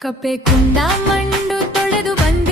ಕಪ್ಪೆ ಕುಂಡ ಮಂಡು ತೊಳೆದು ಬಂದಿದ್ದೀನಿ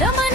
Аромат